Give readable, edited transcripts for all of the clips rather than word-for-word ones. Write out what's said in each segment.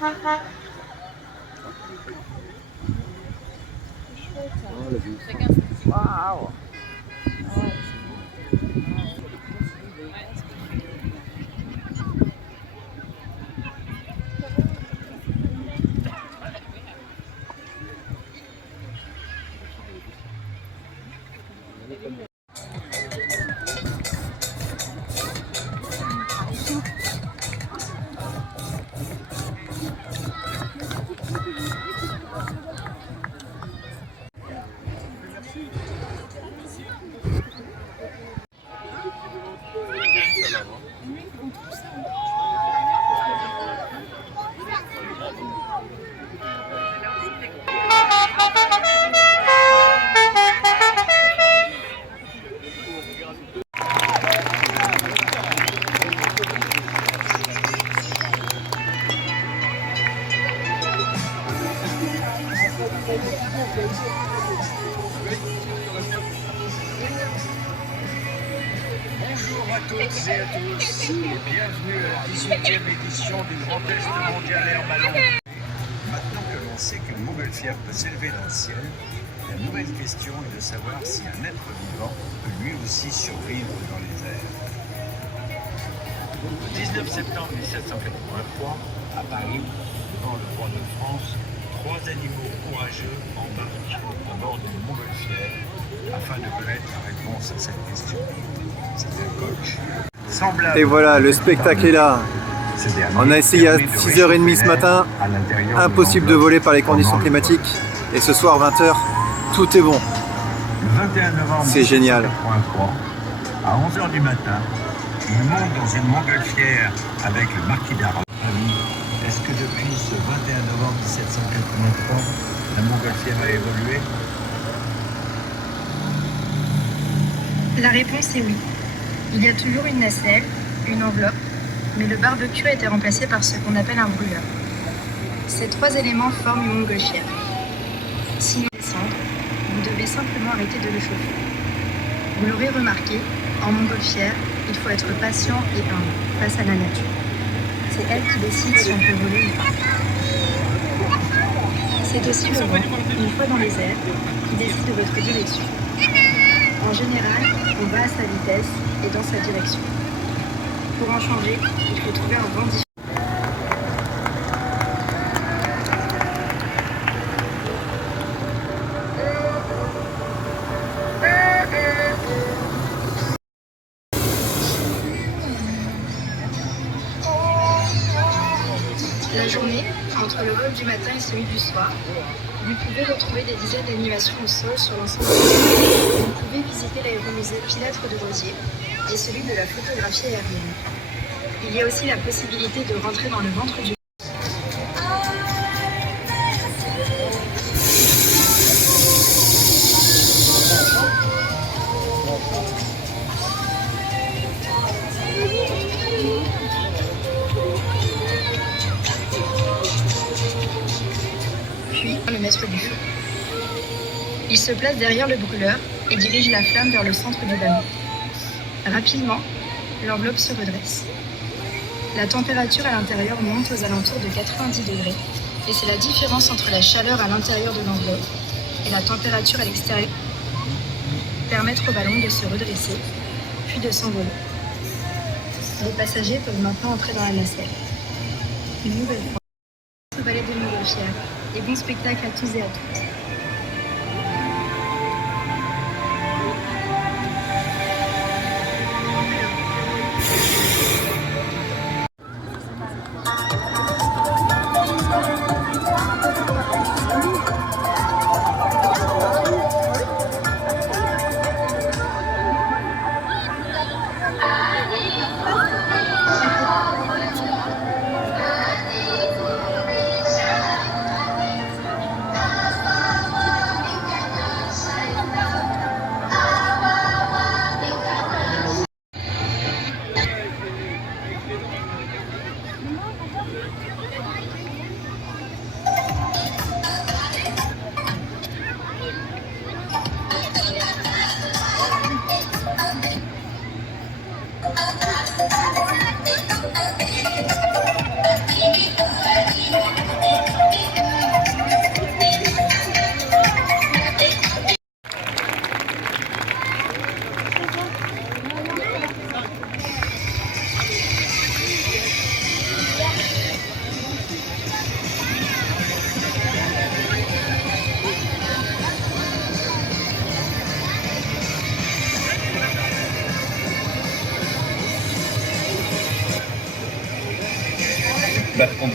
Waouh. Bonjour à toutes et à tous et bienvenue à la 18e édition du Grand Test mondial air ballon. Maintenant que l'on sait qu'une montgolfière peut s'élever dans le ciel, la nouvelle question est de savoir si un être vivant peut lui aussi survivre dans les airs. Le 19 septembre 1783, à Paris, devant le roi de France, 3 animaux courageux embarquent à bord d'une montgolfière afin de connaître la réponse à cette question. C'est un coach. Et voilà, le spectacle est là. On a essayé à 6h30 ce matin, impossible de voler par les conditions climatiques. Et ce soir 20h, tout est bon. Le 21 novembre, c'est génial. À 11h du matin, il monte dans une montgolfière avec le marquis d'Arras. Est-ce que depuis ce 21 novembre 1783, la montgolfière a évolué? La réponse est oui. Il y a toujours une nacelle, une enveloppe, mais le barbecue a été remplacé par ce qu'on appelle un brûleur. Ces 3 éléments forment une montgolfière. Sinon descendre, vous devez simplement arrêter de le chauffer. Vous l'aurez remarqué, en montgolfière, il faut être patient et humble face à la nature. C'est elle qui décide si on peut voler ou pas. C'est aussi le vent, une fois dans les airs, qui décide de votre direction. En général, on va à sa vitesse et dans sa direction. Pour en changer, il faut trouver un vent différent. La journée, entre le vol du matin et celui du soir, vous pouvez retrouver des dizaines d'animations au sol sur l'ensemble de l'île. Vous pouvez visiter l'aéromusée Pilâtre de Rosiers et celui de la photographie aérienne. Il y a aussi la possibilité de rentrer dans le ventre du puis le maître du feu. Il se place derrière le brûleur et dirige la flamme vers le centre du ballon. Rapidement, l'enveloppe se redresse. La température à l'intérieur monte aux alentours de 90 degrés et c'est la différence entre la chaleur à l'intérieur de l'enveloppe et la température à l'extérieur qui permettre au ballon de se redresser puis de s'envoler. Les passagers peuvent maintenant entrer dans la nacelle. Une nouvelle fois, le ballet de montgolfière et bon spectacle à tous et à toutes.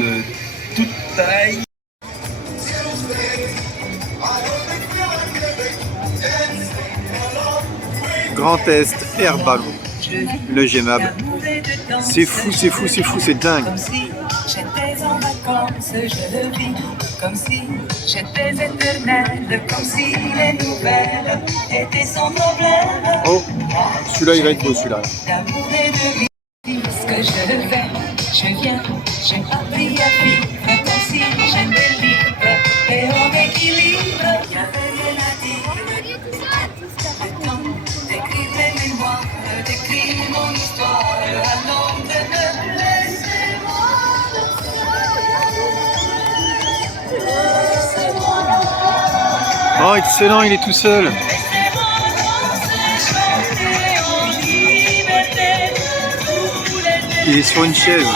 de toute taille. Grand Est, Air Ballon, le Gemab. C'est fou, c'est fou, c'est fou, c'est dingue. Comme si j'étais en vacances, je vis comme si j'étais éternelle, comme si les nouvelles étaient sans problème. Oh, celui-là il va être beau celui-là. D'amour et de vie, ce que je viens, j'ai appris à vivre comme si j'étais libre et en équilibre. Il n'y avait rien à dire. Le temps d'écrire mes mémoires, d'écrire mon histoire, à l'ombre de Oh, excellent, il est tout seul. Il est sur une chaise.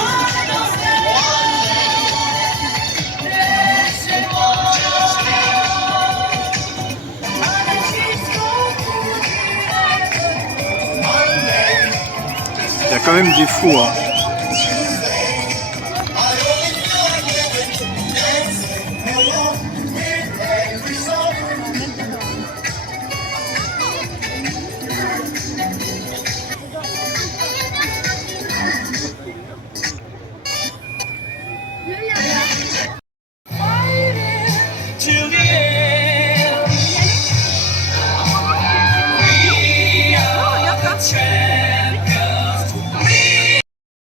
Il y a quand même des fous, hein.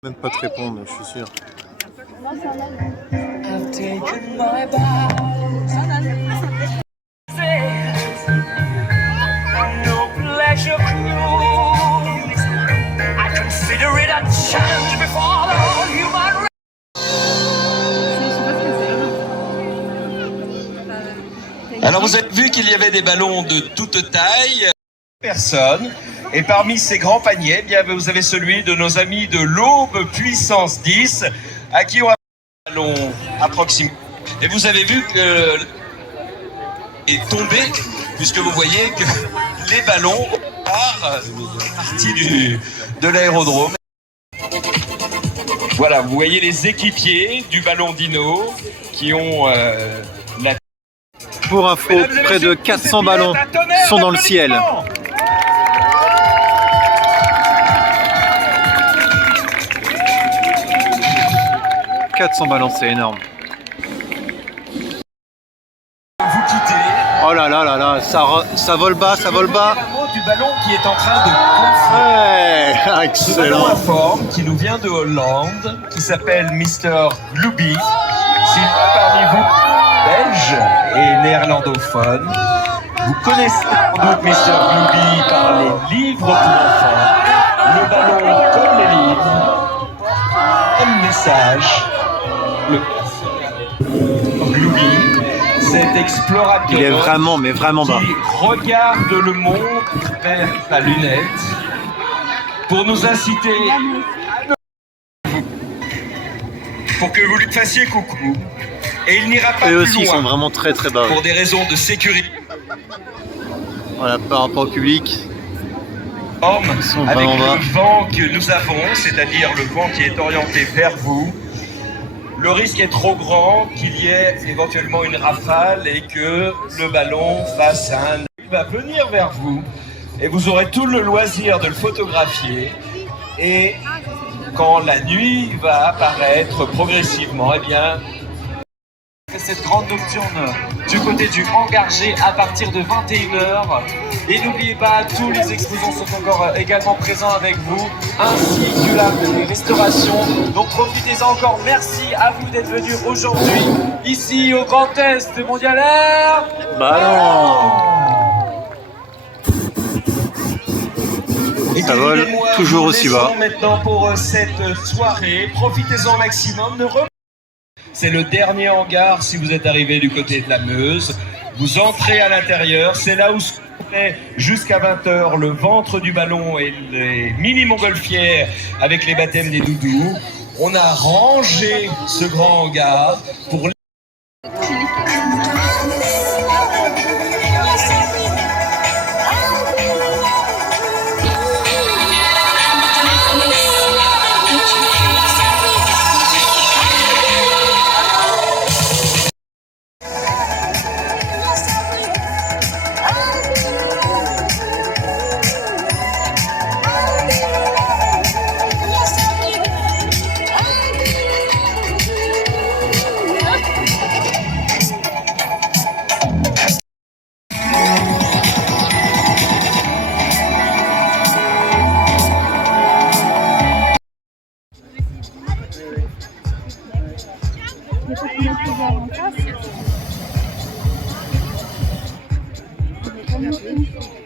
Même pas te répondre, je suis sûr. I've taken my bows. No pleasure cruise. I consider it a challenge before the whole human race. Alors vous avez vu qu'il y avait des ballons de toute taille. Personnes. Et parmi ces grands paniers, eh bien, vous avez celui de nos amis de l'Aube Puissance 10, à qui on a un ballon à proximité. Et vous avez vu que est tombé, puisque vous voyez que les ballons partis de l'aérodrome. Voilà, vous voyez les équipiers du ballon Dino qui ont la... Pour info, près de 400 ballons sont dans le ciel. 400 ballons, c'est énorme. Vous quittez. Oh là là là là, ça vole bas, ça vole bas. Un mot du ballon qui est en train de gonfler. Ouais, Ce ballon à excellent. forme qui nous vient de Hollande, qui s'appelle Mr. Glooby. Si parmi vous, belges et néerlandophones, vous connaissez sans doute Mr. Glooby par les livres pour enfants. Le ballon comme les livres, un message. Le Glooby, cet explorateur Il est vraiment, mais vraiment bas. qui regarde le monde vers sa lunette pour nous inciter pour que vous lui fassiez coucou. Et il n'ira pas Eux plus aussi, ils loin sont vraiment très très bas. pour des raisons de sécurité. Voilà, par rapport au public. Homme, sont avec vraiment bas. le vent que nous avons, c'est-à-dire le vent qui est orienté vers vous, le risque est trop grand qu'il y ait éventuellement une rafale et que le ballon fasse un... Il va venir vers vous et vous aurez tout le loisir de le photographier. Et quand la nuit va apparaître progressivement, eh bien, cette grande nocturne du côté du hangar G à partir de 21h. Et n'oubliez pas, tous les exposants sont encore également présents avec vous, ainsi que la restauration. Donc profitez-en encore. Merci à vous d'être venus aujourd'hui ici au Grand Est Mondial Air Ballon. Et Ça vole moi, toujours nous aussi bas. laissons maintenant pour cette soirée. Profitez-en au maximum. C'est le dernier hangar si vous êtes arrivé du côté de la Meuse. Vous entrez à l'intérieur. C'est là où se trouvait jusqu'à 20h le ventre du ballon et les mini-montgolfières avec les baptêmes des doudous. On a rangé ce grand hangar pour Merci.